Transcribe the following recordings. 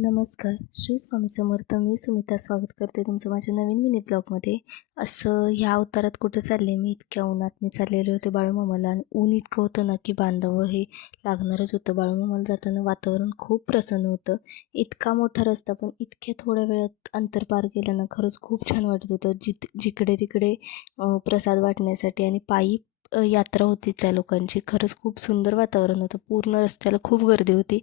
नमस्कार. श्री स्वामी समर्थ. मी सुमिता स्वागत करते तुमचं माझ्या नवीन मिनी ब्लॉगमध्ये. असं ह्या अवतारात कुठं चालले मी, इतक्या उन्हात मी चाललेले होते बाळूमामाला. आणि ऊन इतकं होतं ना की बांधावं हे लागणारच होतं. बाळूमामाला जाताना वातावरण खूप प्रसन्न होतं. इतका मोठा रस्ता, पण इतक्या थोड्या वेळात अंतर पार केल्यानं खरंच खूप छान वाटत होतं. जिकडे तिकडे प्रसाद वाटण्यासाठी आणि पायी यात्रा होती त्या लोकांची. खरंच खूप सुंदर वातावरण होतं. पूर्ण रस्त्याला खूप गर्दी होती.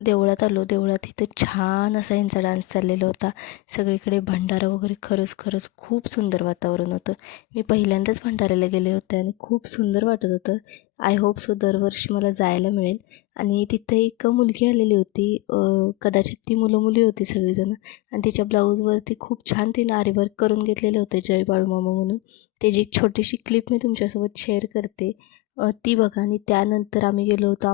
देवळात आलो. देवळात इथं छान असा यांचा डान्स चाललेला होता. सगळीकडे भंडारा वगैरे. खरंच खूप सुंदर वातावरण होतं. मी पहिल्यांदाच भंडाऱ्याला गेले होते आणि खूप सुंदर वाटत होतं. आय होप सो दरवर्षी मला जायला मिळेल. आणि तिथं एक मुलगी आलेली होती. कदाचित ती मुलं मुली होती सगळीजणं. आणि तिच्या ब्लाऊजवरती खूप छान तिनं आरी वर्क करून घेतलेले होते, जय बाळूमामा म्हणून. त्याची एक छोटीशी क्लिप मी तुमच्यासोबत शेअर करते. ती बघा. आणि त्यानंतर आम्ही गेलो होतो.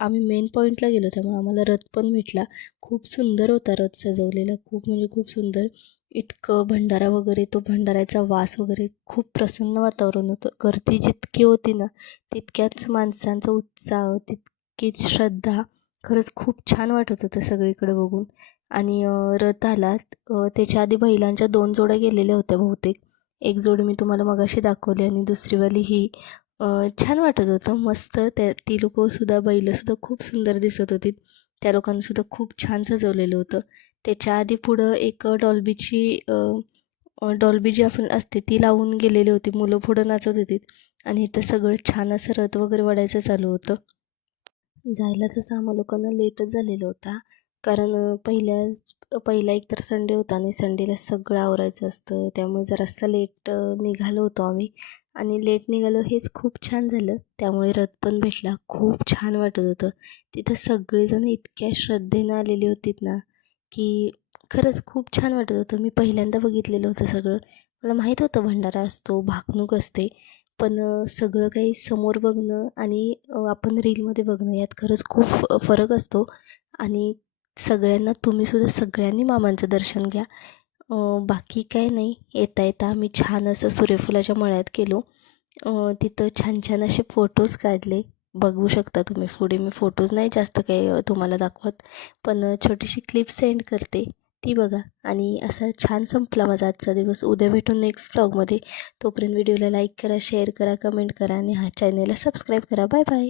आम्ही मेन पॉईंटला गेलो, त्यामुळे आम्हाला रथ पण भेटला. खूप सुंदर होता रथ सजवलेला, खूप म्हणजे खूप सुंदर. इतकं भंडारा वगैरे, तो भंडाऱ्याचा वास वगैरे, खूप प्रसन्न वातावरण होतं. गर्दी जितकी होती ना, तितक्याच माणसांचा उत्साह, तितकीच श्रद्धा. खरंच खूप छान वाटत होतं सगळीकडे बघून. आणि रथ आला. त्याच्या आधी बैलांच्या 2 जोड्या गेलेल्या होत्या बहुतेक. एक जोडी मी तुम्हाला मगाशी दाखवली आणि दुसरीवाली ही. छान वाटत होतं, मस्त. ती लोकंसुद्धा, बैलंसुद्धा खूप सुंदर दिसत होती. त्या लोकांनीसुद्धा खूप छान सजवलेलं होतं. त्याच्या आधी पुढं एक डॉल्बी जी आपण असते ती लावून गेलेली होती. मुलं पुढं नाचत होती. आणि इथं सगळं छान असं रथ वगैरे वडायचं चालू होतं. जायला तसं आम्हा लोकांना लेटच झालेला होता. कारण पहिला एक तर संडे होता आणि संडेला सगळं आवरायचं असतं. त्यामुळे जरासं लेट निघालो होतो आम्ही. आणि लेट निघालो हेच खूप छान झालं. त्यामुळे रथ पण भेटला. खूप छान वाटत होतं. तिथं सगळेजण इतक्या श्रद्धेनं आलेली होतीत ना, की खरंच खूप छान वाटत होतं. मी पहिल्यांदा बघितलेलं होतं सगळं. मला माहीत होतं भंडारा असतो, भाकणूक असते. पण सगळं काही समोर बघणं आणि आपण रीलमध्ये बघणं यात खरंच खूप फरक असतो. आणि सगळ्यांना, तुम्हीसुद्धा सगळ्यांनी मामांचं दर्शन घ्या. बाकी काय नाही. येता येता आम्ही छान असं सूर्यफुलाच्या मळ्यात गेलो. तिथं छान छान असे फोटोज काढले. बघू शकता तुम्ही पुढे. मी फोटोज नाही जास्त काही तुम्हाला दाखवत, पण छोटीशी क्लिप सेंड करते, ती बघा. आणि असा छान संपला माझा आजचा दिवस. उद्या भेटू नेक्स्ट व्लॉगमध्ये. तोपर्यंत व्हिडिओला लाईक करा, शेअर करा, कमेंट करा आणि चॅनलला सबस्क्राईब करा. Bye bye.